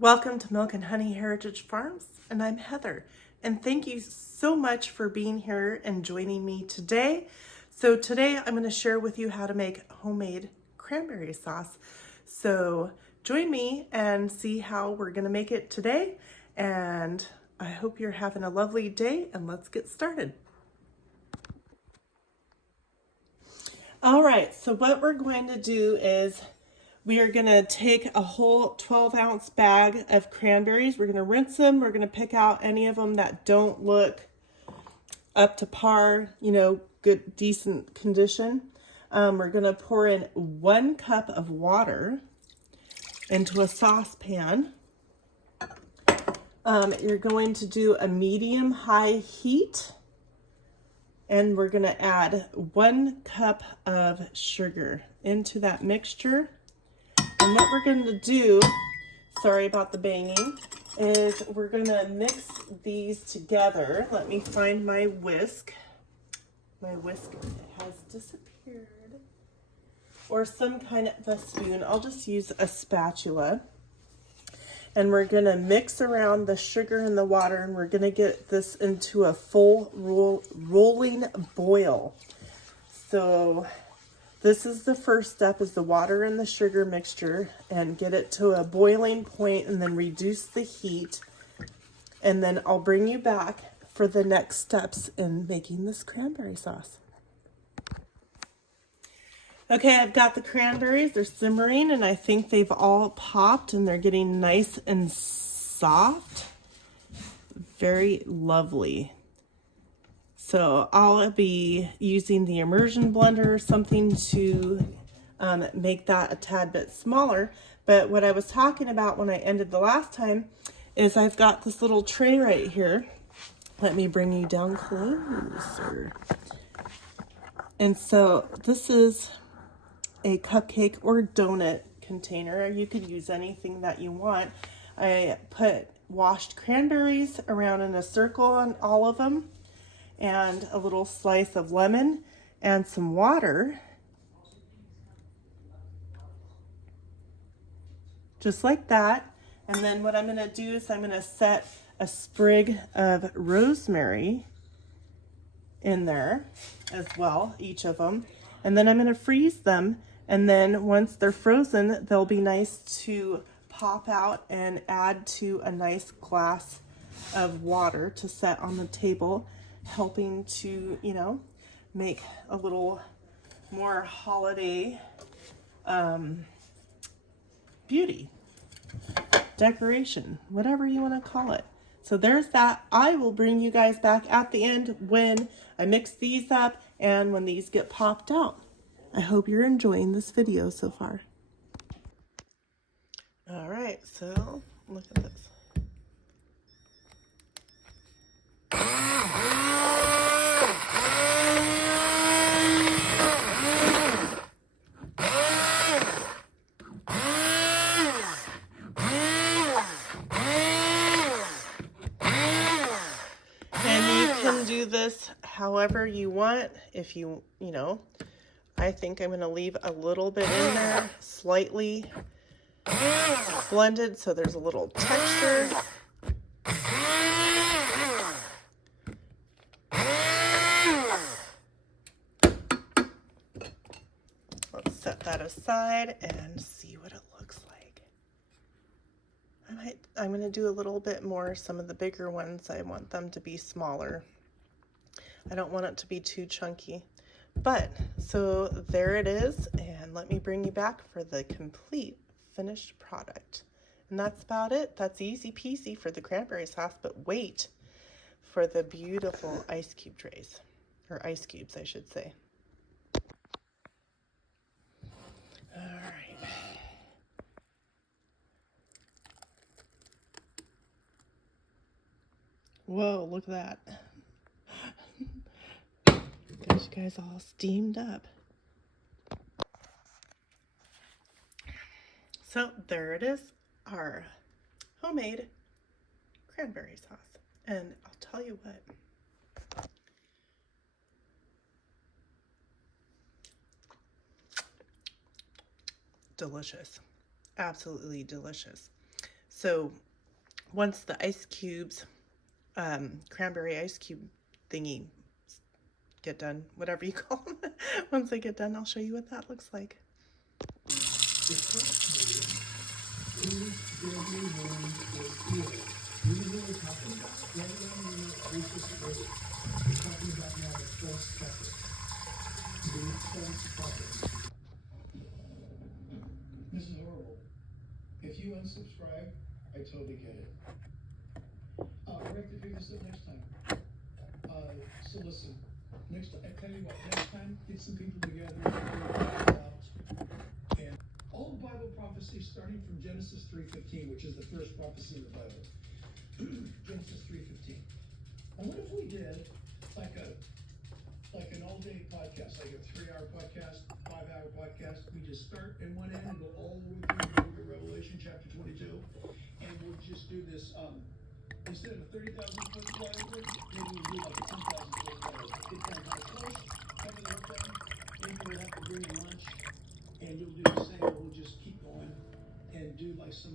Welcome to Milk and Honey Heritage Farms, and I'm Heather. And thank you so much for being here and joining me today. So today I'm going to share with you how to make homemade cranberry sauce. So join me and see how we're going to make it today. And I hope you're having a lovely day, and let's get started. All right, so what we're going to do is we are going to take a whole 12-ounce bag of cranberries. We're going to rinse them. We're going to pick out any of them that don't look up to par, good, decent condition. We're going to pour in 1 cup of water into a saucepan. You're going to do a medium-high heat. And we're going to add 1 cup of sugar into that mixture. And what we're going to do, sorry about the banging, is we're going to mix these together. Let me find my whisk. My whisk has disappeared. Or some kind of a spoon. I'll just use a spatula. And we're going to mix around the sugar and the water, and we're going to get this into a full rolling boil. So this is the first step, is the water and the sugar mixture, and get it to a boiling point and then reduce the heat. And then I'll bring you back for the next steps in making this cranberry sauce. Okay, I've got the cranberries. They're simmering, and I think they've all popped, and they're getting nice and soft. Very lovely. So I'll be using the immersion blender or something to make that a tad bit smaller. But what I was talking about when I ended the last time is I've got this little tray right here. Let me bring you down closer. And so this is a cupcake or donut container. You could use anything that you want. I put washed cranberries around in a circle on all of them, and a little slice of lemon and some water, just like that. And then what I'm going to do is I'm going to set a sprig of rosemary in there as well, each of them, and then I'm going to freeze them. And then once they're frozen, they'll be nice to pop out and add to a nice glass of water to set on the table, helping to, make a little more holiday beauty, decoration, whatever you want to call it. So there's that. I will bring you guys back at the end when I mix these up and when these get popped out. I hope you're enjoying this video so far. All right, so look at this. And you can do this however you want. If I think I'm going to leave a little bit in there, slightly blended, so there's a little texture. Let's set that aside and see what it looks like. I'm going to do a little bit more. Some of the bigger ones, I want them to be smaller. I don't want it to be too chunky. But, so there it is, and let me bring you back for the complete finished product. And that's about it. That's easy peasy for the cranberry sauce, but wait for the beautiful ice cube trays, or ice cubes, I should say. All right. Whoa, look at that. Got you guys all steamed up. So there it is, our homemade cranberry sauce. And I'll tell you what, delicious, absolutely delicious. So once the ice cubes, cranberry ice cube thingy get done, whatever you call them, once they get done, I'll show you what that looks like. This is horrible. If you unsubscribe, I totally get it. We have to figure this out next time. So listen, I tell you what, next time, get some people together and all the Bible prophecies starting from Genesis 3:15, which is the first prophecy in the Bible. Genesis 3:15. And what if we did like an all-day podcast, like a 3-hour podcast, 5-hour podcast? We just start in one end and go all the way through the book of Revelation, chapter 22, and we'll just do this. Instead of a 30,000-foot flyover, maybe we do like a 10,000-foot flyover. Get down high close, cover the whole thing. Maybe we'll have to bring a lunch, and you'll do the same. We'll just keep going and do like some